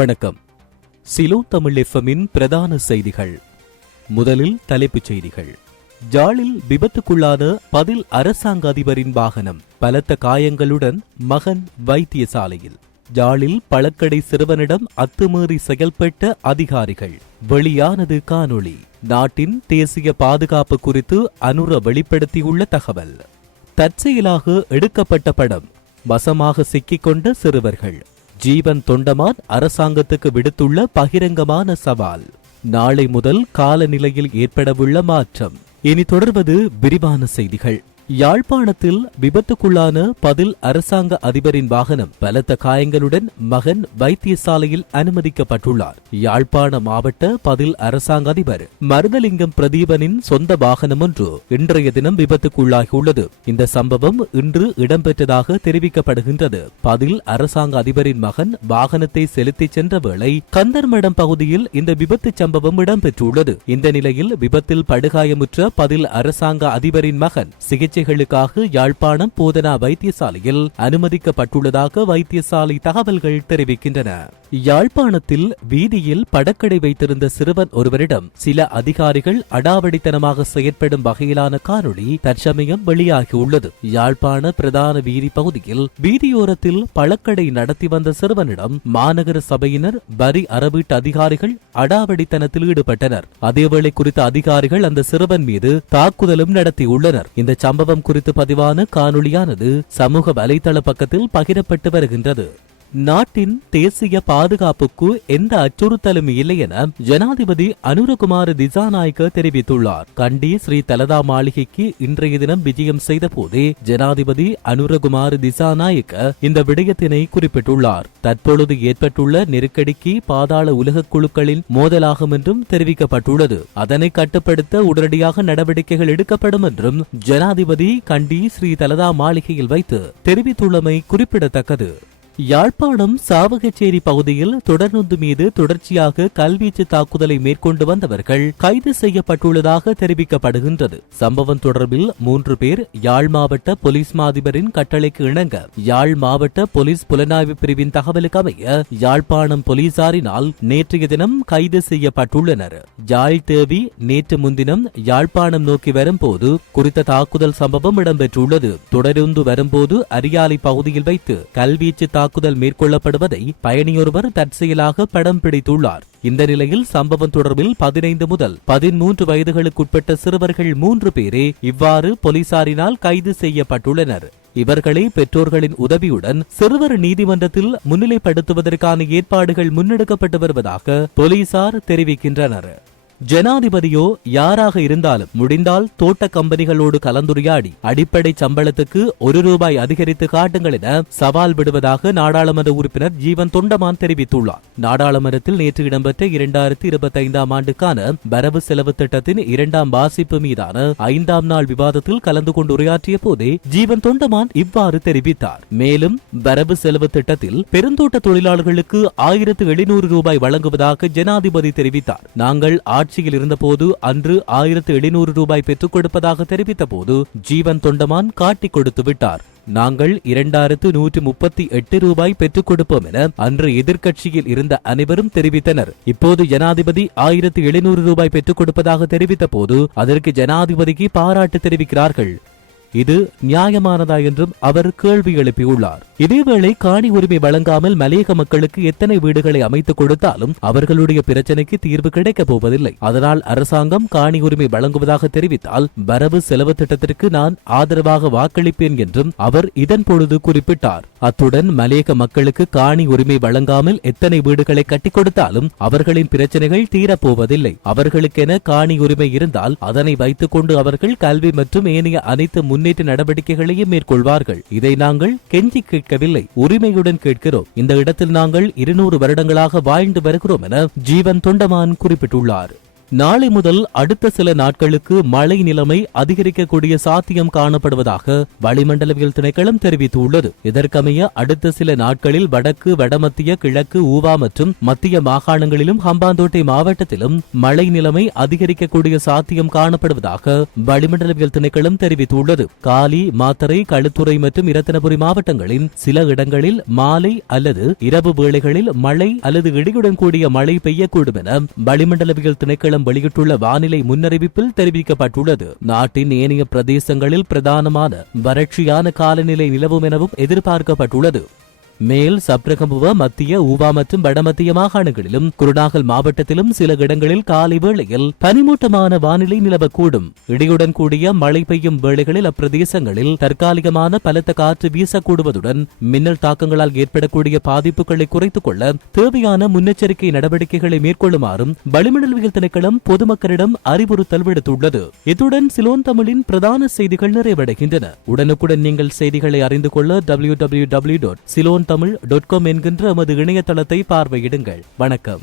வணக்கம். சிலோன் தமிழ் எஃப்எம்மின் பிரதான செய்திகள். முதலில் தலைப்புச் செய்திகள். ஜாழில் விபத்துக்குள்ளான பதில் அரசாங்க அதிபரின் வாகனம், பலத்த காயங்களுடன் மகன் வைத்தியசாலையில். ஜாழில் பழக்கடை சிறுவனிடம் அத்துமீறி செயல்பட்ட அதிகாரிகள். வெளியானது காணொளி. நாட்டின் தேசிய பாதுகாப்பு குறித்து அனுர வெளிப்படுத்தியுள்ள தகவல். தற்செயலாக எடுக்கப்பட்ட படம், வசமாக சிக்கிக்கொண்ட சிறுவர்கள். ஜீவன் தொண்டமான் அரசாங்கத்துக்கு விடுத்துள்ள பகிரங்கமான சவால். நாளை முதல் காலநிலையில் ஏற்படவுள்ள மாற்றம். இனி தொடர்வது விரிவான செய்திகள். யாழ்ப்பாணத்தில் விபத்துக்குள்ளான பதில் அரசாங்க அதிபரின் வாகனம் பலத்த காயங்களுடன் மகன் வைத்தியசாலையில் அனுமதிக்கப்பட்டுள்ளார். யாழ்ப்பாண மாவட்ட பதில் அரசாங்க அதிபர் மருதலிங்கம் பிரதீபனின் சொந்த வாகனம் ஒன்று இன்றைய தினம் விபத்துக்குள்ளாகியுள்ளது. இந்த சம்பவம் இன்று இடம்பெற்றதாக தெரிவிக்கப்படுகின்றது. பதில் அரசாங்க அதிபரின் மகன் வாகனத்தை செலுத்திச் சென்ற வேளை கந்தர்மடம் பகுதியில் இந்த விபத்து சம்பவம் இடம்பெற்றுள்ளது. இந்த நிலையில் விபத்தில் படுகாயமுற்ற பதில் அரசாங்க அதிபரின் மகன் சிகிச்சை யாழ்ப்பாணம் போதனா வைத்தியசாலையில் அனுமதிக்கப்பட்டுள்ளதாக வைத்தியசாலை தகவல்கள் தெரிவிக்கின்றன. யாழ்ப்பாணத்தில் வீதியில் படக்கடை வைத்திருந்த சிறுவன் ஒருவரிடம் சில அதிகாரிகள் அடாவடித்தனமாக செயற்படும் வகையிலான காணொளி தற்சமயம் வெளியாகியுள்ளது. யாழ்ப்பாண பிரதான வீதி பகுதியில் வீதியோரத்தில் பழக்கடை நடத்தி வந்த சிறுவனிடம் மாநகர சபையினர் வரி அறவீட்டு அதிகாரிகள் அடாவடித்தனத்தில் ஈடுபட்டனர். அதேவேளை குறித்த அதிகாரிகள் அந்த சிறுவன் மீது தாக்குதலும் நடத்தியுள்ளனர். இந்த சம்பவம் குறித்து பதிவான காணொளியானது சமூக வலைதள பக்கத்தில் பகிரப்பட்டு வருகின்றது. நாட்டின் தேசிய பாதுகாப்புக்கு எந்த அச்சுறுத்தலும் இல்லை என ஜனாதிபதி அனுரகுமார திசாநாயக்க தெரிவித்துள்ளார். கண்டி ஸ்ரீ தலதா மாளிகைக்கு இன்றைய தினம் விஜயம் செய்த போதே ஜனாதிபதி அனுரகுமார திசாநாயக்க இந்த விடயத்தினை குறிப்பிட்டுள்ளார். தற்பொழுது ஏற்பட்டுள்ள நெருக்கடிக்கு பாதாள உலக குழுக்களின் மோதலாகும் என்றும் தெரிவிக்கப்பட்டுள்ளது. அதனை கட்டுப்படுத்த உடனடியாக நடவடிக்கைகள் எடுக்கப்படும் என்றும் ஜனாதிபதி கண்டி ஸ்ரீ தலதா மாளிகையில் வைத்து தெரிவித்துள்ளமை குறிப்பிடத்தக்கது. யாழ்ப்பாணம் சாவகச்சேரி பகுதியில் தொடர்ந்து மீது தொடர்ச்சியாக கல்வீச்சு தாக்குதலை மேற்கொண்டு வந்தவர்கள் கைது செய்யப்பட்டுள்ளதாக தெரிவிக்கப்படுகின்றது. சம்பவம் தொடர்பில் 3 பேர் யாழ் மாவட்ட போலீஸ் மாதிபரின் கட்டளைக்கு இணங்க யாழ் மாவட்ட போலீஸ் புலனாய்வு பிரிவின் தகவலுக்கு அமைய யாழ்ப்பாணம் போலீசாரினால் நேற்றைய தினம் கைது செய்யப்பட்டுள்ளனர். யாழ் தேவி நேற்று முன்தினம் யாழ்ப்பாணம் நோக்கி வரும்போது குறித்த தாக்குதல் சம்பவம் இடம்பெற்றுள்ளது. தொடர்ந்து வரும்போது அரியாலை பகுதியில் வைத்து கல்வீச்சு தாக்குதல் மேற்கொள்ளப்படுவதை பயணியொருவர் தற்செயலாக படம் பிடித்துள்ளார். இந்த நிலையில் சம்பவம் தொடர்பில் 15 முதல் 13 வயதுகளுக்குட்பட்ட சிறுவர்கள் 3 பேரே இவ்வாறு போலீசாரினால் கைது செய்யப்பட்டுள்ளனர். இவர்களை பெற்றோர்களின் உதவியுடன் சிறுவர் நீதிமன்றத்தில் முன்னிலைப்படுத்துவதற்கான ஏற்பாடுகள் முன்னெடுக்கப்பட்டு வருவதாக போலீசார் தெரிவிக்கின்றனர். ஜனாதிபதியோ யாராக இருந்தாலும் முடிந்தால் தோட்ட கம்பெனிகளோடு கலந்துரையாடி அடிப்படை சம்பளத்துக்கு ₹1 அதிகரித்து காட்டுங்கள் என சவால் விடுவதாக நாடாளுமன்ற உறுப்பினர் ஜீவன் தொண்டமான் தெரிவித்துள்ளார். நாடாளுமன்றத்தில் நேற்று இடம்பெற்ற 2025ஆம் ஆண்டுக்கான வரவு செலவு திட்டத்தின் 2ஆம் வாசிப்பு மீதான 5ஆம் நாள் விவாதத்தில் கலந்து கொண்டு உரையாற்றிய போதே ஜீவன் தொண்டமான் இவ்வாறு தெரிவித்தார். மேலும் வரவு செலவு திட்டத்தில் பெருந்தோட்ட தொழிலாளர்களுக்கு ₹1700 வழங்குவதாக ஜனாதிபதி தெரிவித்தார். நாங்கள் ஆட்சியில் இருந்தபோது அன்று ₹1700 பெற்றுக் கொடுப்பதாக தெரிவித்த போது ஜீவன் தொண்டமான் காட்டிக் கொடுத்து விட்டார். நாங்கள் ₹2138 பெற்றுக் கொடுப்போம் என அன்று எதிர்க்கட்சியில் இருந்த அனைவரும் தெரிவித்தனர். இப்போது ஜனாதிபதி ₹1700 பெற்றுக் கொடுப்பதாக தெரிவித்த போது அதற்கு ஜனாதிபதிக்கு பாராட்டு தெரிவிக்கிறார்கள். இது நியாயமானதா என்றும் அவர் கேள்வி எழுப்பியுள்ளார். இதேவேளை காணி உரிமை வழங்காமல் மலையக மக்களுக்கு எத்தனை வீடுகளை அமைத்துக் கொடுத்தாலும் அவர்களுடைய பிரச்சனைக்கு தீர்வு கிடைக்கப் போவதில்லை. அதனால் அரசாங்கம் காணி உரிமை வழங்குவதாக தெரிவித்தால் வரவு செலவு திட்டத்திற்கு நான் ஆதரவாக வாக்களிப்பேன் என்றும் அவர் இதன் பொழுது குறிப்பிட்டார். அத்துடன் மலையக மக்களுக்கு காணி உரிமை வழங்காமல் எத்தனை வீடுகளை கட்டிக் கொடுத்தாலும் அவர்களின் பிரச்சனைகள் தீரப்போவதில்லை. அவர்களுக்கென காணி உரிமை இருந்தால் அதனை வைத்துக் கொண்டு அவர்கள் கல்வி மற்றும் ஏனைய அனைத்து முன்னேற்ற நடவடிக்கைகளையும் மேற்கொள்வார்கள். இதை நாங்கள் கெஞ்சி கேட்கவில்லை, உரிமையுடன் கேட்கிறோம். இந்த இடத்தில் நாங்கள் 200 வருடங்களாக வாழ்ந்து வருகிறோம் என ஜீவன் தொண்டமான் குறிப்பிட்டுள்ளார். நாளை முதல் அடுத்த சில நாட்களுக்கு மழை நிலைமை அதிகரிக்கக்கூடிய சாத்தியம் காணப்படுவதாக வளிமண்டலவியல் திணைக்களம் தெரிவித்துள்ளது. இதற்கமைய அடுத்த சில நாட்களில் வடக்கு, வடமத்திய, கிழக்கு, ஊவா மற்றும் மத்திய மாகாணங்களிலும் ஹம்பாந்தோட்டை மாவட்டத்திலும் மழை நிலைமை அதிகரிக்கக்கூடிய சாத்தியம் காணப்படுவதாக வளிமண்டலவியல் திணைக்களம் தெரிவித்துள்ளது. காலி, மாத்தறை, களுத்துறை மற்றும் இரத்தினபுரி மாவட்டங்களின் சில இடங்களில் மாலை அல்லது இரவு வேளைகளில் மழை அல்லது இடியுடன் கூடிய மழை பெய்யக்கூடும் என வளிமண்டலவியல் திணைக்களம் வெளியிட்டுள்ள வானிலை முன்னறிவிப்பில் தெரிவிக்கப்பட்டுள்ளது. நாட்டின் ஏனைய பிரதேசங்களில் பிரதானமான வறட்சியான காலநிலை நிலவும் எனவும் எதிர்பார்க்கப்பட்டுள்ளது. மேல் சப்ரகமுவ, மத்திய, ஊவா மற்றும் வடமத்திய மாகாணங்களிலும் குருநாகல் மாவட்டத்திலும் சில இடங்களில் காலை வேளையில் பனிமூட்டமான வானிலை நிலவக்கூடும். இடியுடன் கூடிய மழை பெய்யும் வேளைகளில் அப்பிரதேசங்களில் தற்காலிகமான பலத்த காற்று வீசக்கூடுவதுடன் மின்னல் தாக்கங்களால் ஏற்படக்கூடிய பாதிப்புகளை குறைத்துக் கொள்ள தேவையான முன்னெச்சரிக்கை நடவடிக்கைகளை மேற்கொள்ளுமாறும் வளிமண்டலவியல் திணைக்களம் பொதுமக்களிடம் அறிவுறுத்தல் விடுத்துள்ளது. இத்துடன் சிலோன் தமிழின் பிரதான செய்திகள் நிறைவடைகின்றன. உடனுக்குடன் நீங்கள் செய்திகளை அறிந்து கொள்ள www.ceylon tamil.com என்கின்ற எமது இணையதளத்தை பார்வையிடுங்கள். வணக்கம்.